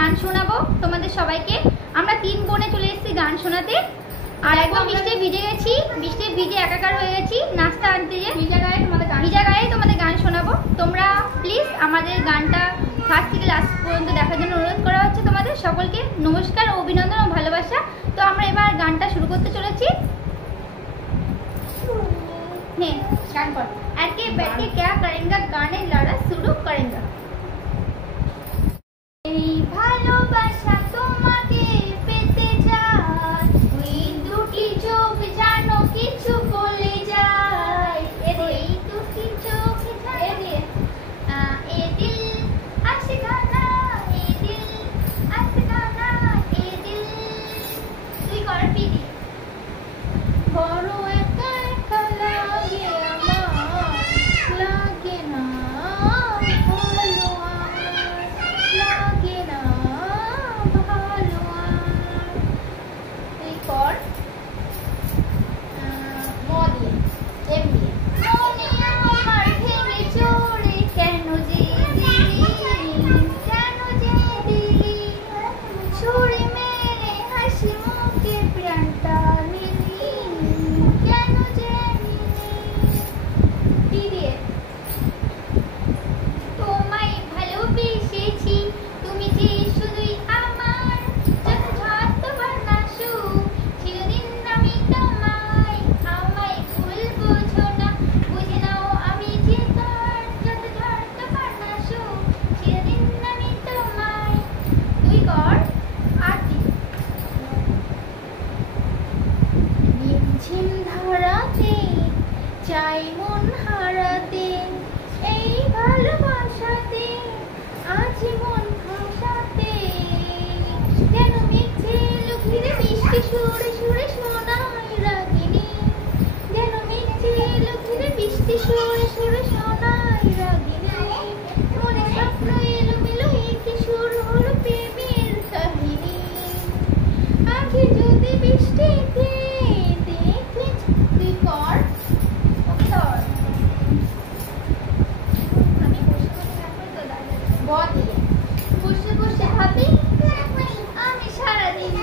গান শোনাবো তোমাদের সবাইকে। আমরা 3 বোনে চলে এসেছি গান শোনাতে। আর একদম বৃষ্টি ভিজে গেছি, বৃষ্টি ভিজে একাকার হয়ে গেছি। নাস্তা আনতে যে ভিজা গায়ে তোমাদের গান শোনাবো। তোমরা প্লিজ আমাদের গানটা ফার্স্ট থেকে লাস্ট পর্যন্ত দেখার জন্য অনুরোধ করা হচ্ছে। তোমাদের সকলকে নমস্কার, অভিনন্দন ও ভালোবাসা। তো আমরা এবার গানটা শুরু করতে চলেছি। নে গান কর। আজকে बैठे क्या करेंगे गाने लड़ा शुरू करेंगे। এই ভালোবাসা তোমাকে পেতে যায়, ওই দুটি চোখ জানো কিছু বলে যায়। এই দুটি চোখ জানে এ দিল আশিকানা, এ দিল আশিকানা, এ দিল। তুই কর পিদি। বড় একা একা লাগে আমার, লাগে না ভালো আর, লাগে না ভালো আর। তুই কর ম দিয়ে, এম দিয়ে। মনে আমার ভেঙে চড়ে কেন যে দিলি, কেন যে দিলি, ছুরি মেরে হাসি মুখে প্রাণটা নিলি, কেন যে নিলি। কি দিয়ে? তোমায় ভালোবেসেছি, তুমি যে শুধুই আমার, যথাযথ বানাসু চিরদিন আমি তোমায়। আমায় ভুল বোঝো না, বুঝে নাও আমি যে তার, যথাযথ বানাসু চিরদিন আমি তোমায়। তুই কর আরতি। ঝিম ধারাতে চাই মন হারাতে, এই ভালোবাসাতে আছি মন ভাসাতে। কেন মিছে লুকিয়ে মিষ্টি সুরে সুরে শোনাই রাগিনী, যেন মিছে লুকিয়ে মিষ্টি সুরে সুরে শোনাই রাগিনী। মনে স্বপ্ন এলো মেলো একই সুর হলো প্রেমের কাহিনী। আগে যদি বৃষ্টিতে দেখি। তুই কর আমি বসে বসে থাকবো তো দাদা ব দিয়ে। বসে বসে ভাবি আমি সারাদিন,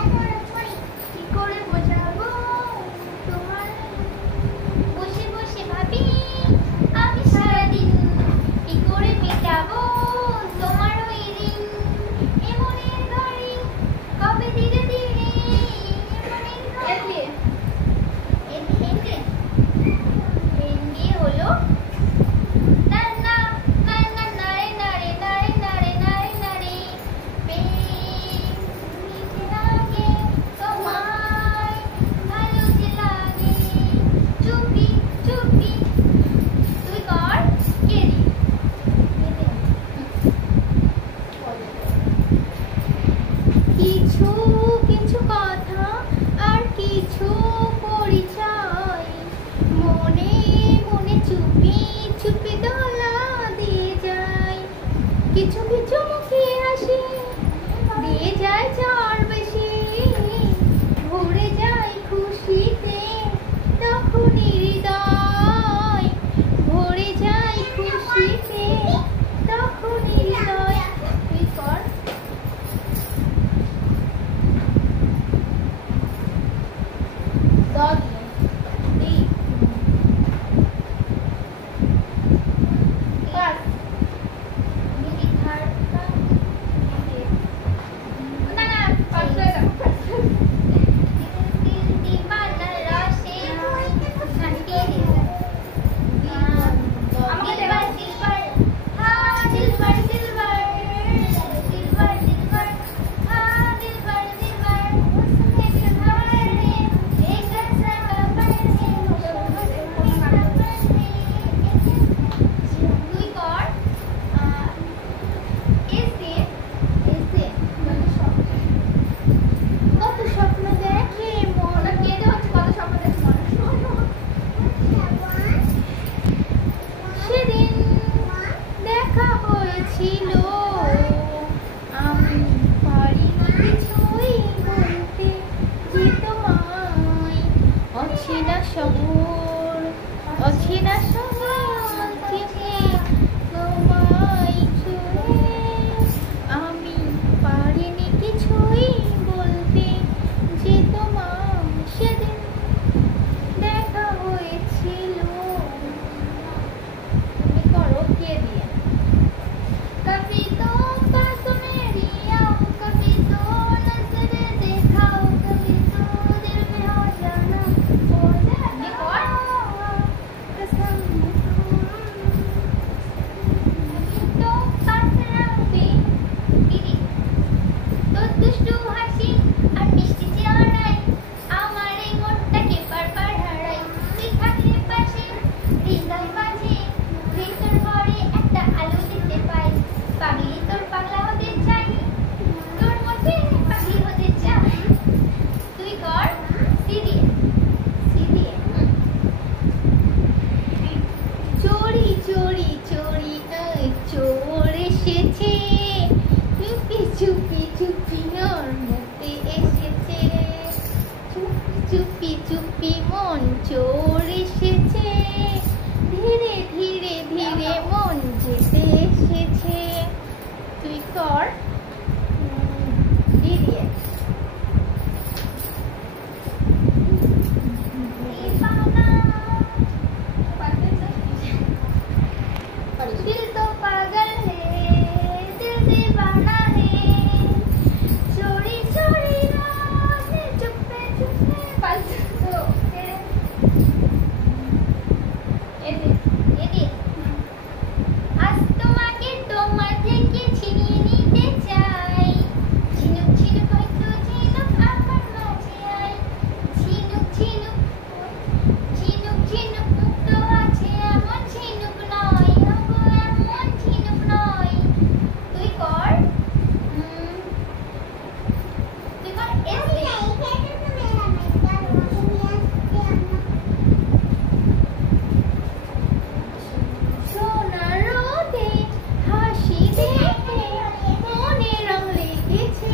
কি করে বোঝাবো তোমার। বসে বসে ভাবি আমি সারাদিন, কি করে মেটাবো তোমার ওই ঋণ। এমনের ঘরে কবে ধীরে ধীরে, এমনের ঘরে হিন্দি হলো না না না না নারে নারে নারে নারে নারে নারে। প্রেম মিঠে লাগে তোমায়, ভালো যে লাগে চুপি চুপি। তুই কর কে দি। কিছু কিছু কথা আর কিছু পরিচয়, মনে মনে চুপি চুপি দোলা দিয়ে যায়। কিছু কিছু মুখে হাসি দিয়ে যায় ঝড় বেশি, ভরে যায় খুশিতে তখনই হৃদয়, ভরে যায় খুশিতে তখনই হৃদয়। তুই কর দ দিয়ে। বাস কর ডি দিয়ে। दिल तो पागल है दिल दीवाना है चोरी चोरी रात चुप्पे चुप्पे बस तो ये आज তোমাকে তোমার থেকে ছিনিয়ে নিতে চাই ঝিনুক ঝিনুক হয়তো ঝিনুক আমার মাঝে আয় ঝিনুক ঝিনুক ঝিনুক ঝিনুক মুক্ত আছে এমন ঝিনুক নয় এমন ঝিনুক নয়। তুই কর এস দে। সোনার রোদে হাসি দেখে মনে রং লেগেছে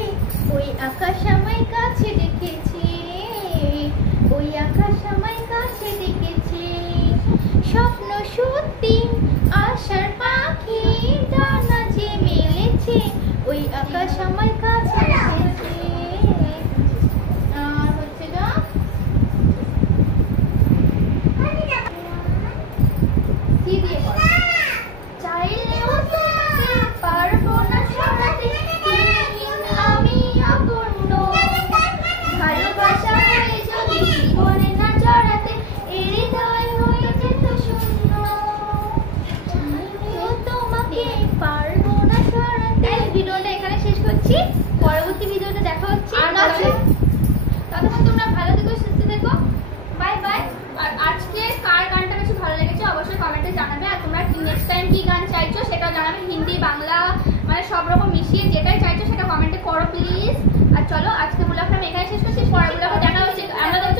ওই আকাশ আমায় কাছে ডেকেছে ওই আকাশ আমায় কাছে ডেকেছে স্বপ্ন সত্যি আশার পাখি ডানা যে মেলেছে ওই আকাশ আমায় কাছে ডেকেছে। আর হচ্ছে না কি দিয়ে বল চাইলেও তোমাকে পারবো না সরাতে আমি অপূর্ণ ভালোবাসা হয়ে যদি জীবনে না জড়াতে এই হৃদয় হয়ে যেত শূন্য চাইলেও তোমাকে পারবো না সরাতে। ভিডিওটা এখানে শেষ করছি, পরবর্তী ভিডিওতে দেখা হচ্ছে। ততক্ষণ তোমরা ভালো থেকো সুস্থ থেকো, বাই বাই। আর আজকে কার গানটা বেশি ভালো লেগেছে অবশ্যই কমেন্টে জানাবে। আর তোমরা নেক্সট টাইম কি গান চাইছো সেটাও জানাবে, হিন্দি বাংলা মানে সব রকম মিশিয়ে যেটাই চাইছো সেটা কমেন্টে করো প্লিজ। আর চলো আজকে ব্লগটা আমি এখানে শেষ করছি, পরের ব্লগে দেখা হচ্ছে। আমাদের